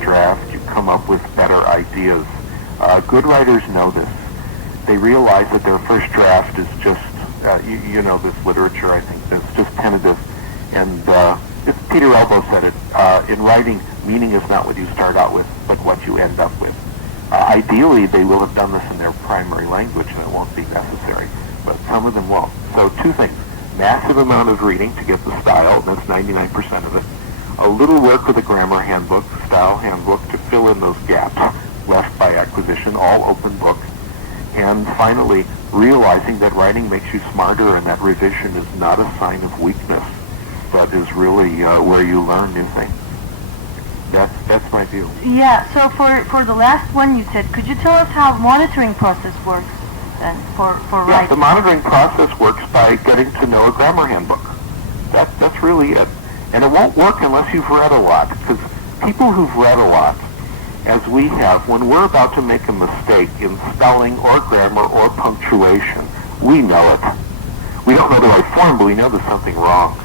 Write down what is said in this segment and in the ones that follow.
draft, you come up with better ideas. Good writers know this. They realize that their first draft is just, you know this literature, I think, that's just tentative. And Peter Elbow said it, in writing, meaning is not what you start out with, but what you end up with. Ideally, they will have done this in their primary language, and it won't be necessary, but some of them won't. So two things. Massive amount of reading to get the style, that's 99% of it. A little work with a grammar handbook, style handbook, to fill in those gaps left by acquisition, all open book. And finally, realizing that writing makes you smarter and that revision is not a sign of weakness, but is really where you learn new things. That's my view. Yeah, so for the last one you said, could you tell us how the monitoring process works then for writing? Yeah, the monitoring process works by getting to know a grammar handbook. That's really it. And it won't work unless you've read a lot, because people who've read a lot, as we have, when we're about to make a mistake in spelling or grammar or punctuation, we know it. We don't know the right form, but we know there's something wrong.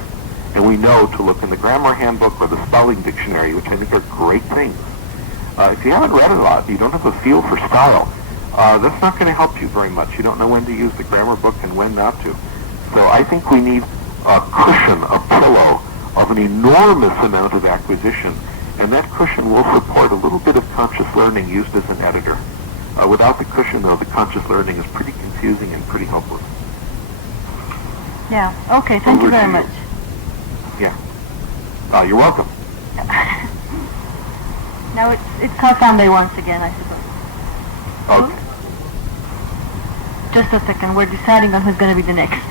And we know to look in the grammar handbook or the spelling dictionary, which I think are great things. If you haven't read a lot, you don't have a feel for style, that's not going to help you very much. You don't know when to use the grammar book and when not to. So I think we need a cushion, a pillow of an enormous amount of acquisition, and that cushion will support a little bit of conscious learning used as an editor. Without the cushion, though, the conscious learning is pretty confusing and pretty hopeless. Yeah, okay, thank you very much. Yeah. You're welcome. Now it's Kafande once again, I suppose. Okay. Just a second, we're deciding on who's going to be the next.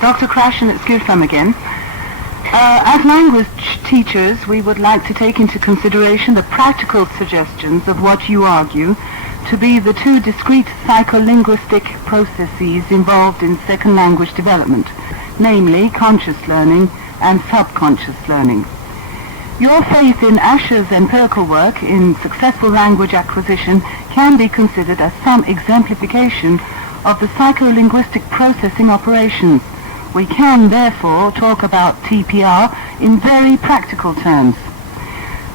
Dr. Krashen, it's Gülfem again. As language teachers, we would like to take into consideration the practical suggestions of what you argue to be the two discrete psycholinguistic processes involved in second language development, namely conscious learning and subconscious learning. Your faith in Asher's empirical work in successful language acquisition can be considered as some exemplification of the psycholinguistic processing operations. We can, therefore, talk about TPR in very practical terms.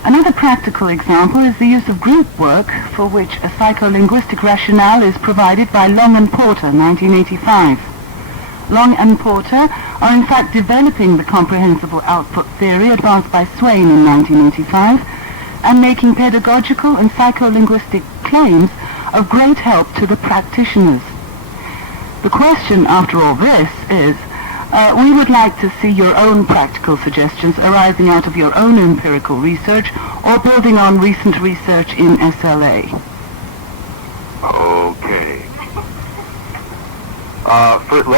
Another practical example is the use of group work, for which a psycholinguistic rationale is provided by Long and Porter, 1985. Long and Porter are in fact developing the comprehensible output theory advanced by Swain in 1985 and making pedagogical and psycholinguistic claims of great help to the practitioners. The question, after all this, is we would like to see your own practical suggestions arising out of your own empirical research or building on recent research in SLA. Okay.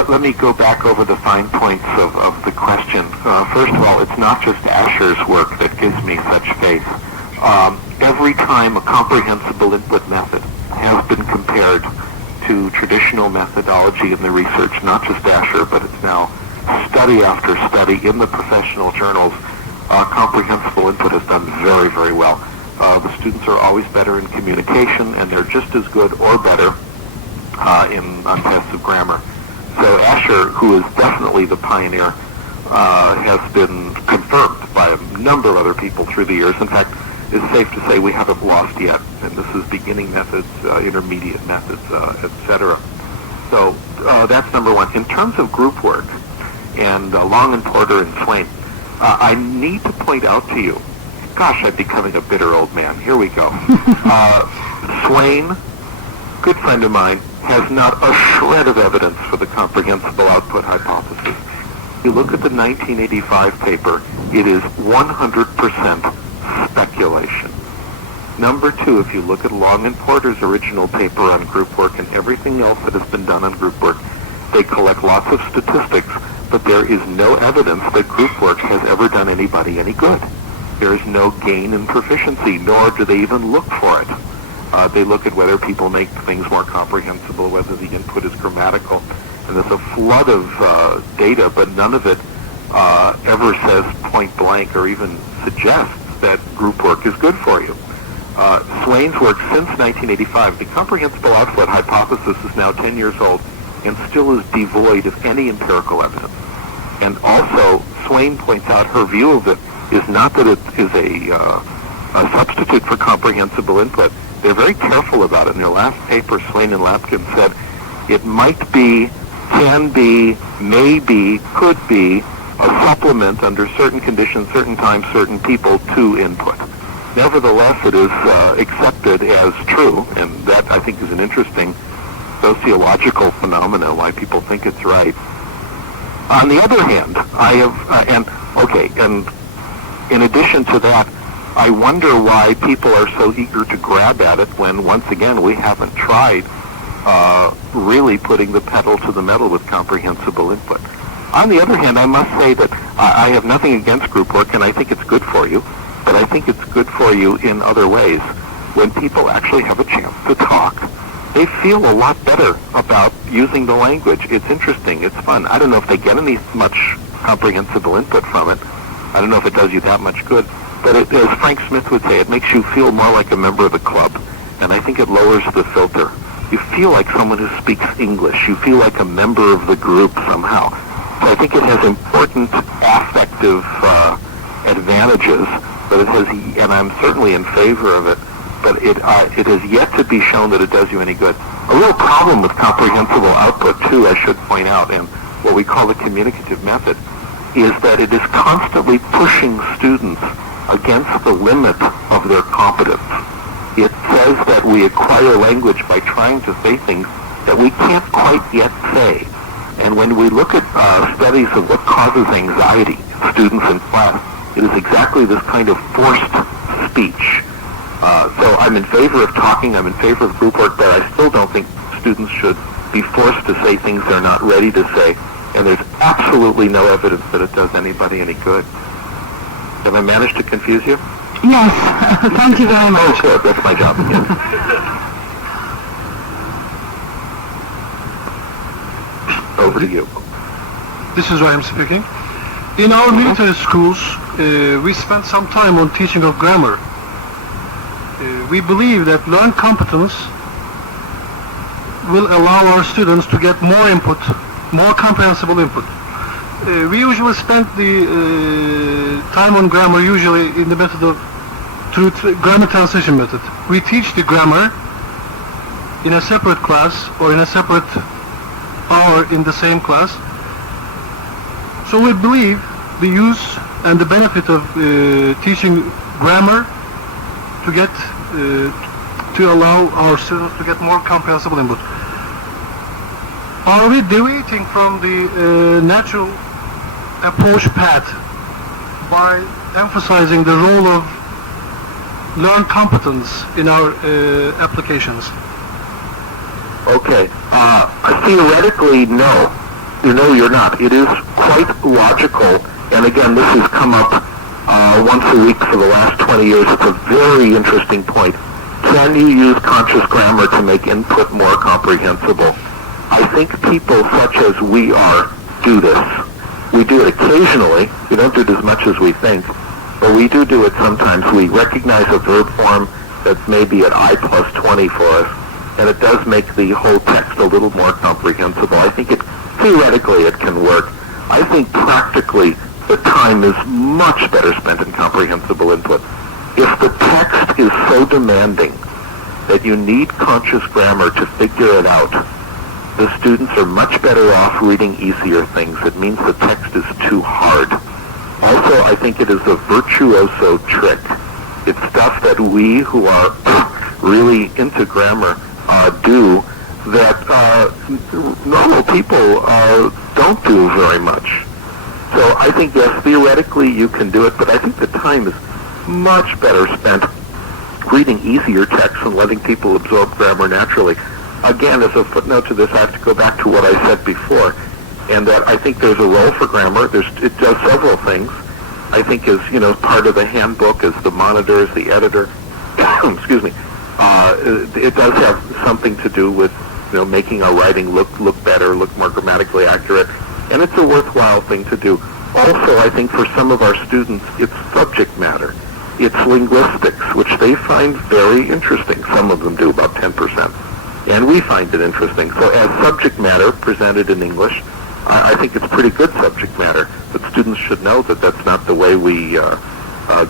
Let me go back over the fine points of the question. First of all, it's not just Asher's work that gives me such faith. Every time a comprehensible input method has been compared to traditional methodology in the research, not just Asher, but it's now study after study in the professional journals, comprehensible input has done very, very well. The students are always better in communication, and they're just as good or better on tests of grammar. So Asher, who is definitely the pioneer, has been confirmed by a number of other people through the years. In fact, it's safe to say we haven't lost yet, and this is beginning methods, intermediate methods, etc. So that's number one. In terms of group work, and Long and Porter and Swain, I need to point out to you, gosh, I'm becoming a bitter old man. Here we go. Swain, good friend of mine, has not a shred of evidence for the comprehensible output hypothesis. You look at the 1985 paper, it is 100% speculation. Number two, if you look at Long and Porter's original paper on group work and everything else that has been done on group work, they collect lots of statistics, but there is no evidence that group work has ever done anybody any good. There is no gain in proficiency, nor do they even look for it. They look at whether people make things more comprehensible, whether the input is grammatical, and there's a flood of data, but none of it ever says point blank or even suggests that group work is good for you. Swain's work since 1985, the comprehensible output hypothesis is now 10 years old and still is devoid of any empirical evidence. And also, Swain points out her view of it is not that it is a substitute for comprehensible input. They're very careful about it. In their last paper, Swain and Lapkin said it might be, can be, may be, could be a supplement under certain conditions, certain times, certain people to input. Nevertheless, it is accepted as true, and that I think is an interesting sociological phenomenon why people think it's right. On the other hand, I have, and in addition to that, I wonder why people are so eager to grab at it when, once again, we haven't tried really putting the pedal to the metal with comprehensible input. On the other hand, I must say that I have nothing against group work, and I think it's good for you, but I think it's good for you in other ways. When people actually have a chance to talk, they feel a lot better about using the language. It's interesting. It's fun. I don't know if they get any much comprehensible input from it. I don't know if it does you that much good. But it, as Frank Smith would say, it makes you feel more like a member of the club. And I think it lowers the filter. You feel like someone who speaks English. You feel like a member of the group somehow. So I think it has important affective advantages. But it has, and I'm certainly in favor of it. But it has yet to be shown that it does you any good. A real problem with comprehensible output, too, I should point out, and what we call the communicative method, is that it is constantly pushing students against the limit of their competence. It says that we acquire language by trying to say things that we can't quite yet say. And when we look at studies of what causes anxiety in students in class, it is exactly this kind of forced speech. So I'm in favor of talking, I'm in favor of group work, but I still don't think students should be forced to say things they're not ready to say. And there's absolutely no evidence that it does anybody any good. Have I managed to confuse you? Yes, thank you very much. Oh, good. That's my job again. Over to you. This is Ryan speaking. In our military schools, we spent some time on teaching of grammar. We believe that learned competence will allow our students to get more input, more comprehensible input. We usually spend the time on grammar usually in the method of through grammar translation method. We teach the grammar in a separate class or in a separate hour in the same class. So we believe the use and the benefit of teaching grammar to get to allow our students to get more comprehensible input. Are we deviating from the natural approach path by emphasizing the role of learned competence in our applications? Okay. Theoretically, no. No, you're not. It is quite logical, and again, this has come up once a week for the last 20 years. It's a very interesting point. Can you use conscious grammar to make input more comprehensible? I think people such as we are do this. We do it occasionally. We don't do it as much as we think, but we do it sometimes. We recognize a verb form that's maybe at I plus 20 for us, and it does make the whole text a little more comprehensible. I think theoretically it can work. I think practically the time is much better spent in comprehensible input. If the text is so demanding that you need conscious grammar to figure it out, the students are much better off reading easier things. It means the text is too hard. Also, I think it is a virtuoso trick. It's stuff that we who are really into grammar do that normal people don't do very much. So I think, yes, theoretically you can do it, but I think the time is much better spent reading easier texts and letting people absorb grammar naturally. Again, as a footnote to this, I have to go back to what I said before, and that I think there's a role for grammar. It does several things. I think as, part of the handbook, as the monitor, as the editor, excuse me, it does have something to do with making our writing look better, look more grammatically accurate, and it's a worthwhile thing to do. Also, I think for some of our students, it's subject matter. It's linguistics, which they find very interesting. Some of them do, about 10%. And we find it interesting. So as subject matter presented in English, I think it's pretty good subject matter. But students should know that that's not the way we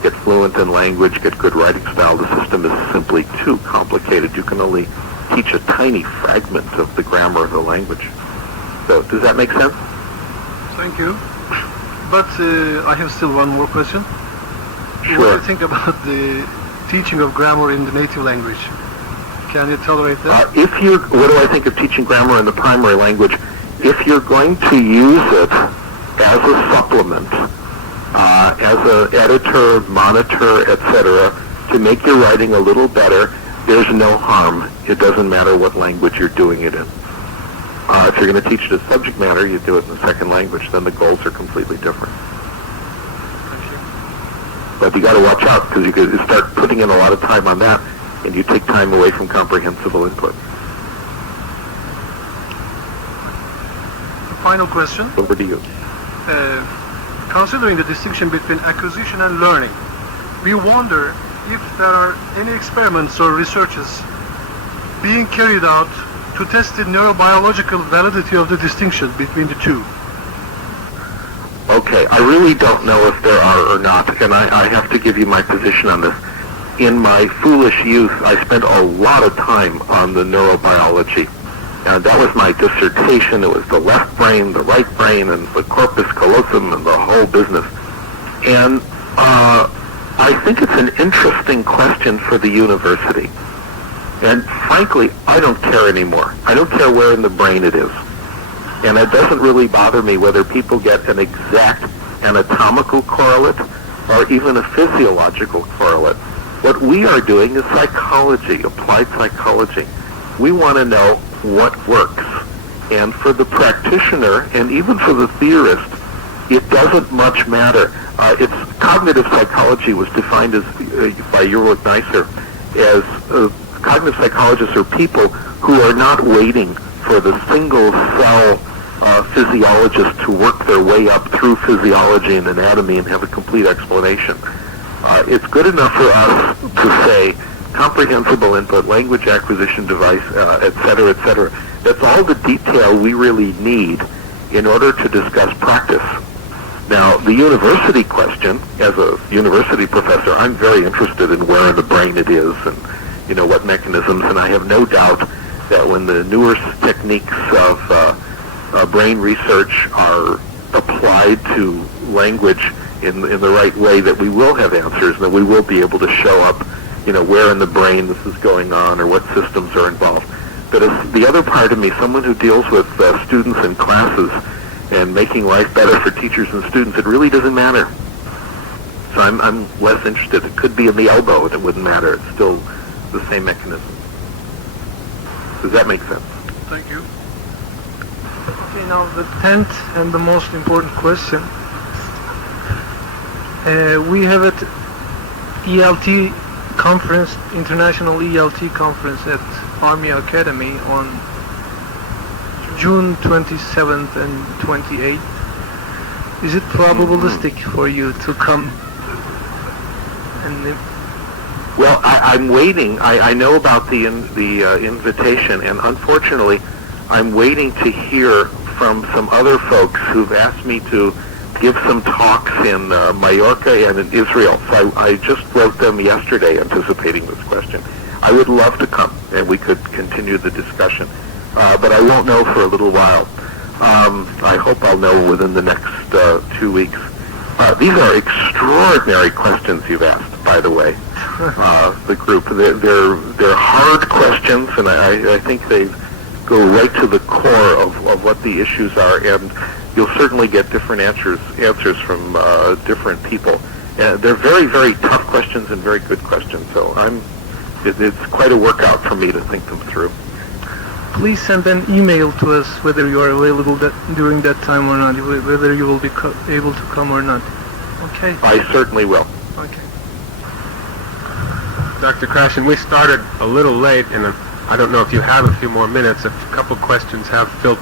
get fluent in language, get good writing style. The system is simply too complicated. You can only teach a tiny fragment of the grammar of the language. So does that make sense? Thank you. But I have still one more question. Sure. What do you think about the teaching of grammar in the native language? Can you tolerate that? What do I think of teaching grammar in the primary language? If you're going to use it as a supplement, as an editor, monitor, etc., to make your writing a little better, there's no harm. It doesn't matter what language you're doing it in. If you're going to teach it as subject matter, you do it in the second language, then the goals are completely different. But you got to watch out, because you could start putting in a lot of time on that, and you take time away from comprehensible input. Final question. Over to you. Considering the distinction between acquisition and learning, we wonder if there are any experiments or researches being carried out to test the neurobiological validity of the distinction between the two. Okay, I really don't know if there are or not, and I have to give you my position on this. In my foolish youth, I spent a lot of time on the neurobiology. And that was my dissertation. It was the left brain, the right brain, and the corpus callosum, and the whole business. And I think it's an interesting question for the university. And frankly, I don't care anymore. I don't care where in the brain it is. And it doesn't really bother me whether people get an exact anatomical correlate or even a physiological correlate. What we are doing is psychology, applied psychology. We want to know what works. And for the practitioner, and even for the theorist, it doesn't much matter. Cognitive psychology was defined as, by Ulrich Neisser, as cognitive psychologists are people who are not waiting for the single cell physiologist to work their way up through physiology and anatomy and have a complete explanation. It's good enough for us to say comprehensible input, language acquisition device, et cetera, et cetera. That's all the detail we really need in order to discuss practice. Now, the university question, as a university professor, I'm very interested in where in the brain it is and, what mechanisms, and I have no doubt that when the newer techniques of brain research are applied to language in the right way, that we will have answers, and that we will be able to show up, where in the brain this is going on or what systems are involved. But as the other part of me, someone who deals with students in classes and making life better for teachers and students, it really doesn't matter. So I'm less interested. It could be in the elbow and it wouldn't matter. It's still the same mechanism. Does that make sense? Thank you. Okay, now the 10th and the most important question. We have at ELT Conference, International ELT Conference at Army Academy on June 27th and 28th. Is it probabilistic for you to come? Well, I'm waiting. I know about the invitation, and unfortunately, I'm waiting to hear from some other folks who've asked me to give some talks in Mallorca and in Israel. So I just wrote them yesterday anticipating this question. I would love to come, and we could continue the discussion. But I won't know for a little while. I hope I'll know within the next 2 weeks. These are extraordinary questions you've asked, by the way. The group, they're hard questions, and I think they go right to the core of what the issues are, and you'll certainly get different answers from different people. They're very, very tough questions and very good questions, so it's quite a workout for me to think them through. Please send an email to us whether you are available during that time or not, whether you will be able to come or not. Okay? I certainly will. Okay. Dr. Krashen, we started a little late, and I don't know if you have a few more minutes. A couple questions have filtered